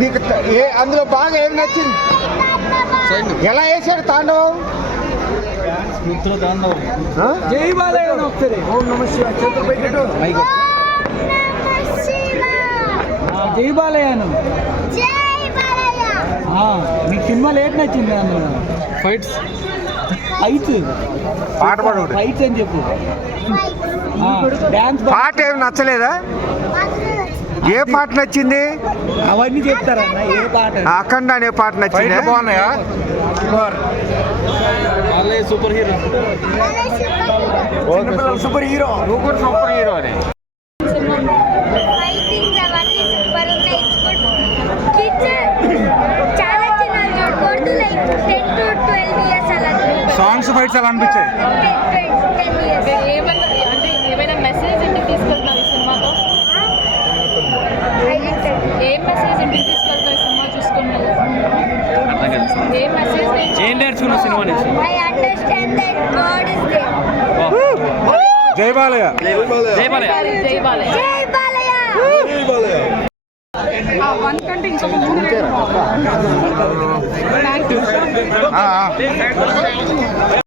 నీకు అందులో బాగా ఏం నచ్చింది? ఎలా వేసాడు తాండవం? జై బాలయ్య ఒకసారి. ఓం నమ శివాయ. చేతులు పెట్టు. జై బాలయ్యను. మీకు సినిమాలు ఏంటి నచ్చింది? అందులో ఫైట్స్ పాట పాడు. ఫైట్స్ అని చెప్పు. డాన్స్ పాట ఏమి నచ్చలేదా? ఏ పాట నచ్చింది? అవన్నీ చెప్తారన్న. ఏ పాట? అఖండ అనే పాట నచ్చింది. బాగున్నాయా? Super hero. Super hero. నువ్వు కూడా సూపర్ హీరో అని. సాంగ్స్ ఫైట్స్ ఎలా అనిపించాయి? ఏమైనా మెసేజ్ ఇంటికి తీసుకెళ్తారు ఈ సినిమాతో? ఏం మెసేజ్ ఇంటికి తీసుకెళ్తారు ఈ సినిమా చూసుకున్నారు? ఏం మెసేజ్ ఏం నేర్చుకున్నావు సినిమా నుంచి? జై బాలయ్య. జై బాలయ్య. జై బాలయ్య. వన్ కంటే ఇంకా ముందు